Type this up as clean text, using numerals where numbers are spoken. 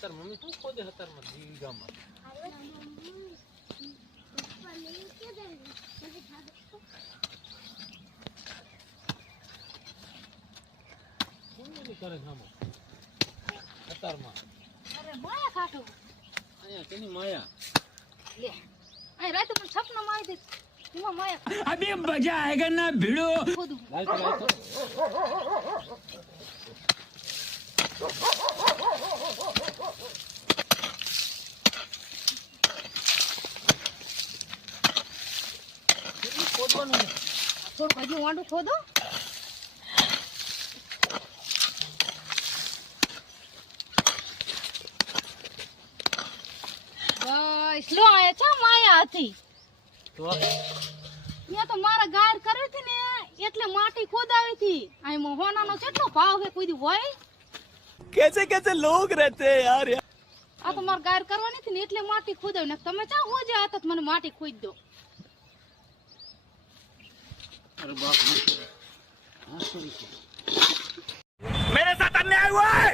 તાર મમ્મી શું ખોદે હતારમાં જીગામાં શું કરે સામો હતારમાં અરે માયા કાઢો અહીંયા તેની માયા લે અહીં રાતે પણ સપના માં આવી દે એમાં માયા अभी मजा आएगा ना भिड़ो ખોદું લાલતો ખોદવાનું થોડું હજુ વાંડું ખોદો બસ લો આયા છે માયા હતી તો ત્યાં તો મારા ગાયર કરી હતી ને એટલે માટી ખોદાવી હતી અહીં હોનાનો કેટલો ભાવ છે કોઈ દી હોય कैसे कैसे लोग रहते हैं यार આ તો મારા ગાયર કરવાની હતી ને એટલે માટી ખોદાવી ને તમે ચા હોજે આ તો મને માટી ખોદી દો અરે બાપ રે. હા, sorry. मेरे साथ अन्याय हुआ है